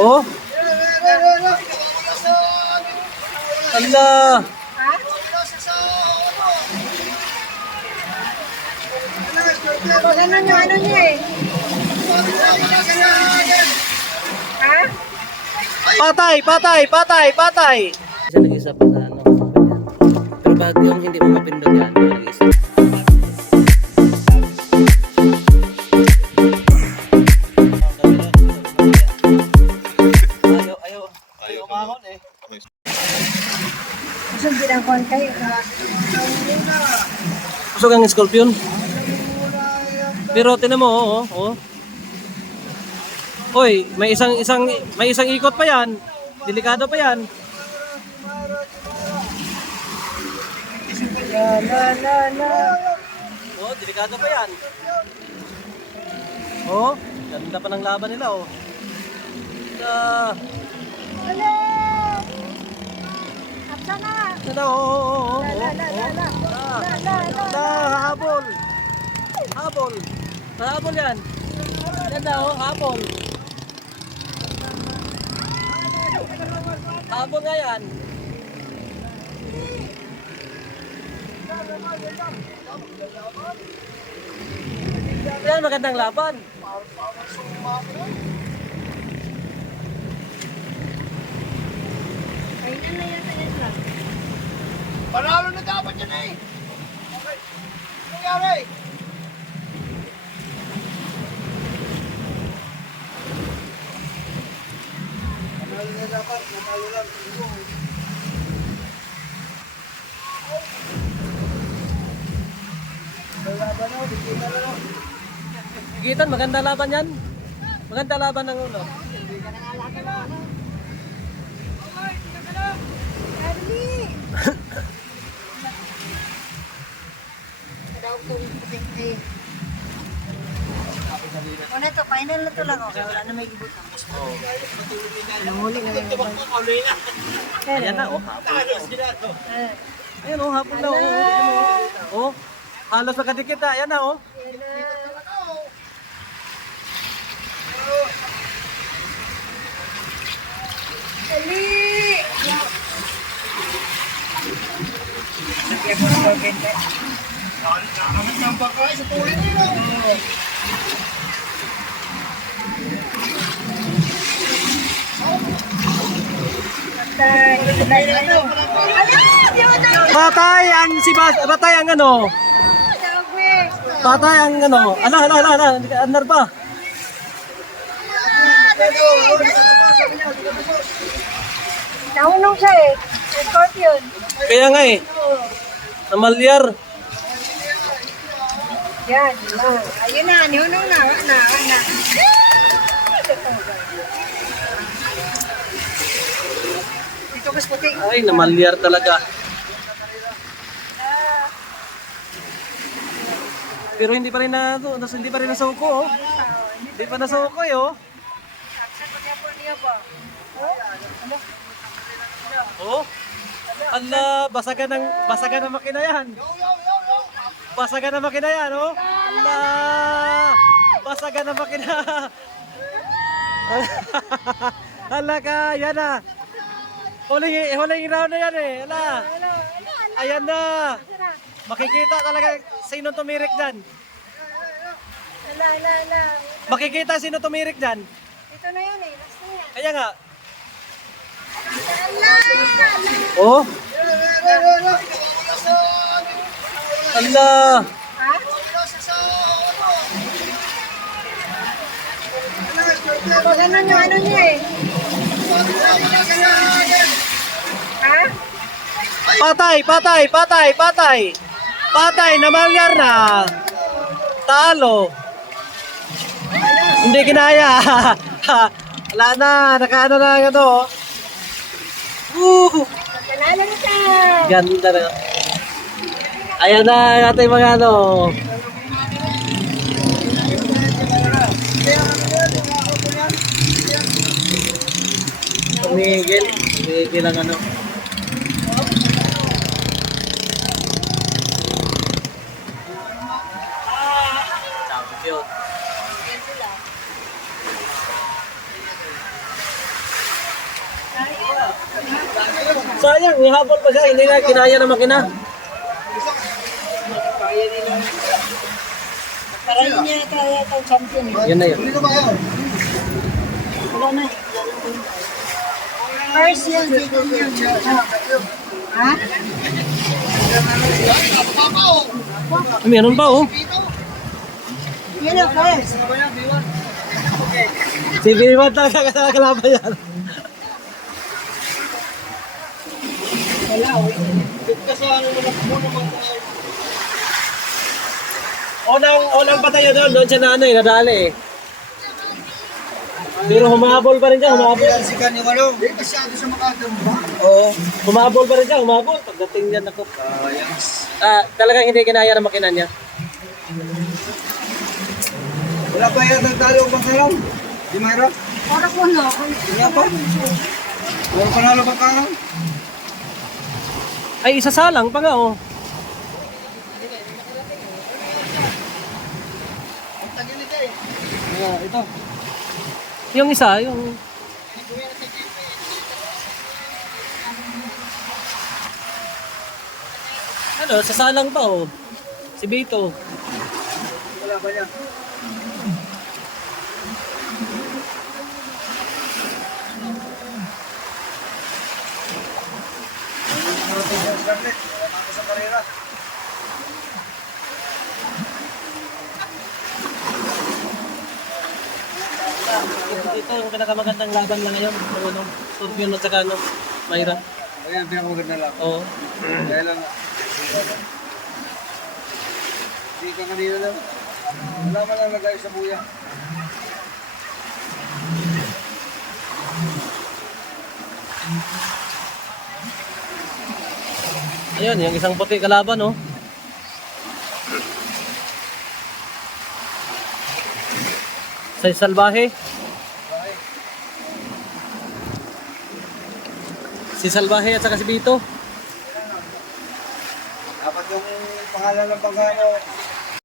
Oh? Allah! Ganun yung ano niya eh. Ha? Patay! Patay! Patay! Patay! Isa nag-isa pa sa ano. Pero pag yung hindi mo mapindot yan, nag-isa. Ginagawan kayo. Kusog ang scorpion. Pero tinan mo, oo, oo. Oy, may isang isang may isang ikot pa 'yan. Delikado pa 'yan. La la la. Oh, delikado pa 'yan. Oh, ganda pa ng laban nila, oh. Ah, Ala! Na! ito, oh, oh, oh, La la la la la. La la la Na, habol. Habol. Habol 'yan. Ganda, oh, habol. Habol nga 'yan. Yan, magandang laban. Kainan na yata yan lang. Panalo na dapat yan eh! Okay. Ano nangyari? Panalo na dapat, natalo lang. Laban na, bigyan na lang. Gitan, maganda laban yan. Maganda laban ng ulo. Charlie! Daw kung eh. Ano to, final na to lang okay. Wala na may gibutan. Namuli na lang. Ayan na, oh. Eh, Ayan, oh, hapon na, oh. Ayan, oh. Oh, halos magkadikit na. Ayan na, oh. yan na. Dali! Ang baka sa tuloy nila. Patay! Ang si patay ang ano. Patay ang ano. Ala, ala, ala, ala. Andar pa. Nahunong siya eh. Scorpion. Kaya nga eh. Namalyar. Yan, na. Ayun na, nihunong na. Na, na. Dito kas puti. Ay, namalyar talaga. Pero hindi pa rin na, nas- hindi pa rin nasuko, oh. Hindi pa nasuko, eh, oh. Saksan ko niya po niya ba? Oh. Ala, basagan ng basagan ng makina yan. Basagan ng makina yan, oh. Ala. Basagan ng makina. Ala ka, yan na. Huling, huling round na yan eh. Ala. Ayan na. Makikita talaga sino tumirik dyan. Ala, ala, ala. Makikita sino tumirik dyan. Ito na yun eh. Last na yan. Kaya nga. Oh. Ala. Ganun yung ano niya eh. Ha? Patay, patay, patay, patay. Patay, namalyar na. Talo. Hindi kinaya. Wala na, nakaano na ano. Woo! Ganda na. Ayan na ang ating mga ano. Tumigil. Tumigil ang ano. Champion. Sayang, ihabol pa siya, hindi na kinaya ng makina. Para yun niya kaya itong champion eh. Yan na yun. Wala na. First yun, dito yun. Ha? Oh. Meron pa oh. Yun ang first. Si Biriwan talaga kasama kalaban yan. Wala, oh. Kasi ano naman muna mga Unang, unang patayo doon, doon siya na ano eh, nadali eh. Pero humabol pa rin siya, humabol. si Kani Walo. Hindi masyado siya makagamba. Oo. Humabol pa rin siya, humabol. Pagdating niya, naku. Ah, talagang hindi kinaya ng makina niya. Wala pa yan ang bangkarang. Di Mayra? Para ko na. Wala pa. Wala pa nalo bangkarang. Ay, isasalang pa nga oh. Yeah, ito. Yung isa, yung... Ano, sasalang pa oh. Si Bito. Wala pa niya. Sa karera. Ito, yung pinakamagandang laban lang ngayon. Yung ano, Scorpion at saka ano, Mayra. Ayan, pinakamaganda lang. Oo. Kaya lang. Hindi ka kanina lang. Wala man lang lagay sa buya. Ayun, yung isang puti kalaban oh. Sa salbahe. Si Salbahe at saka si Bito. Dapat yung pangalan ng bangka